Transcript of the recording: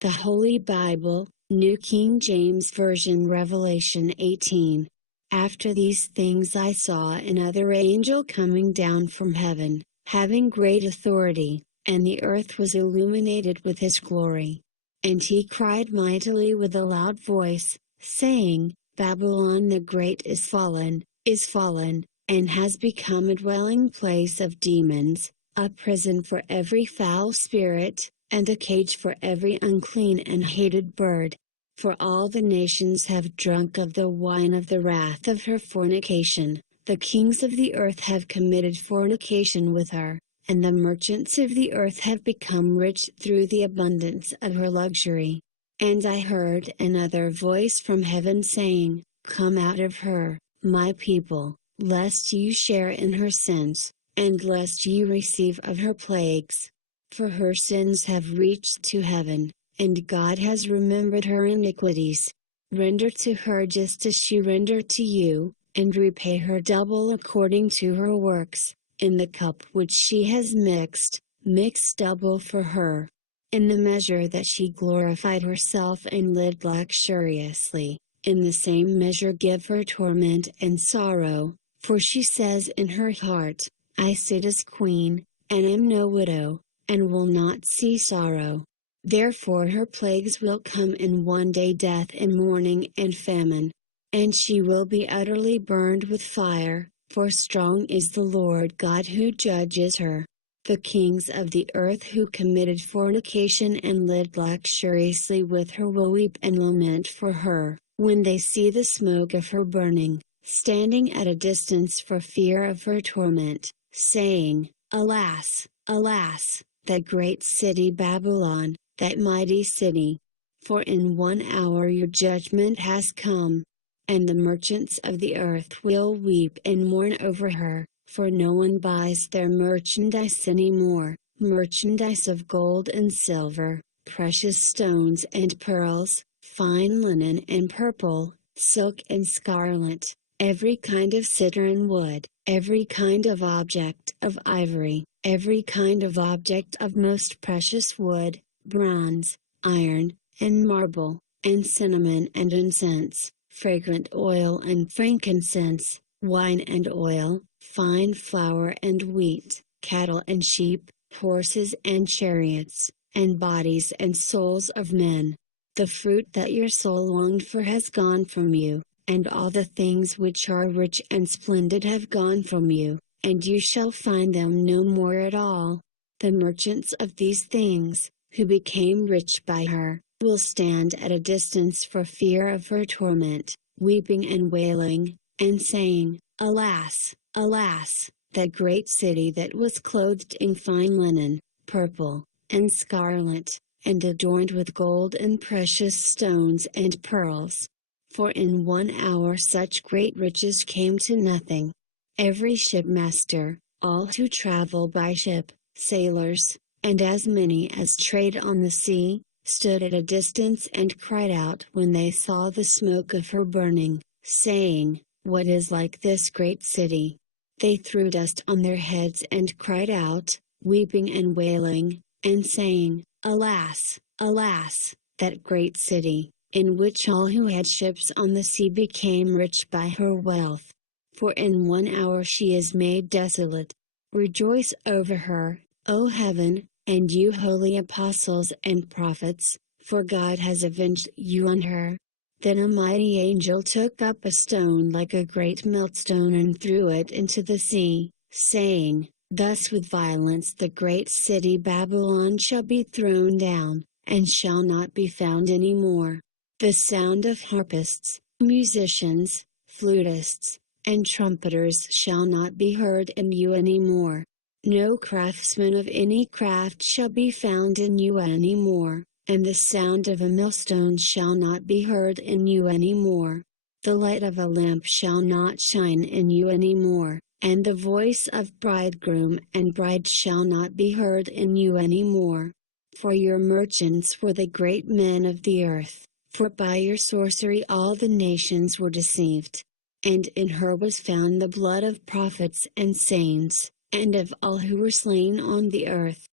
The Holy Bible, New King James Version, Revelation 18. After these things I saw another angel coming down from heaven, having great authority, and the earth was illuminated with his glory. And he cried mightily with a loud voice, saying, Babylon the Great is fallen, and has become a dwelling place of demons, a prison for every foul spirit, and a cage for every unclean and hated bird. For all the nations have drunk of the wine of the wrath of her fornication, the kings of the earth have committed fornication with her, and the merchants of the earth have become rich through the abundance of her luxury. And I heard another voice from heaven saying, Come out of her, my people, lest you share in her sins, and lest you receive of her plagues. For her sins have reached to heaven, and God has remembered her iniquities. Render to her just as she rendered to you, and repay her double according to her works. In the cup which she has mix double for her. In the measure that she glorified herself and lived luxuriously, in the same measure give her torment and sorrow, for she says in her heart, I sit as queen, and am no widow, and will not see sorrow. Therefore her plagues will come in one day, death and mourning and famine. And she will be utterly burned with fire, for strong is the Lord God who judges her. The kings of the earth who committed fornication and lived luxuriously with her will weep and lament for her, when they see the smoke of her burning, standing at a distance for fear of her torment, saying, Alas, alas, that great city Babylon, that mighty city! For in 1 hour your judgment has come. And the merchants of the earth will weep and mourn over her, for no one buys their merchandise anymore, merchandise of gold and silver, precious stones and pearls, fine linen and purple, silk and scarlet, every kind of citron wood, every kind of object of ivory, every kind of object of most precious wood, bronze, iron, and marble, and cinnamon and incense, fragrant oil and frankincense, wine and oil, fine flour and wheat, cattle and sheep, horses and chariots, and bodies and souls of men. The fruit that your soul longed for has gone from you, and all the things which are rich and splendid have gone from you, and you shall find them no more at all. The merchants of these things, who became rich by her, will stand at a distance for fear of her torment, weeping and wailing, and saying, Alas, alas, that great city that was clothed in fine linen, purple, and scarlet, and adorned with gold and precious stones and pearls. For in 1 hour such great riches came to nothing. Every shipmaster, all who travel by ship, sailors, and as many as trade on the sea, stood at a distance and cried out when they saw the smoke of her burning, saying, What is like this great city? They threw dust on their heads and cried out, weeping and wailing, and saying, Alas, alas, that great city, in which all who had ships on the sea became rich by her wealth. For in 1 hour she is made desolate. Rejoice over her, O heaven, and you holy apostles and prophets, for God has avenged you on her. Then a mighty angel took up a stone like a great millstone and threw it into the sea, saying, Thus with violence the great city Babylon shall be thrown down, and shall not be found any more. The sound of harpists, musicians, flutists, and trumpeters shall not be heard in you any more. No craftsman of any craft shall be found in you any more, and the sound of a millstone shall not be heard in you any more. The light of a lamp shall not shine in you any more, and the voice of bridegroom and bride shall not be heard in you any more. For your merchants were the great men of the earth, for by your sorcery all the nations were deceived. And in her was found the blood of prophets and saints, and of all who were slain on the earth,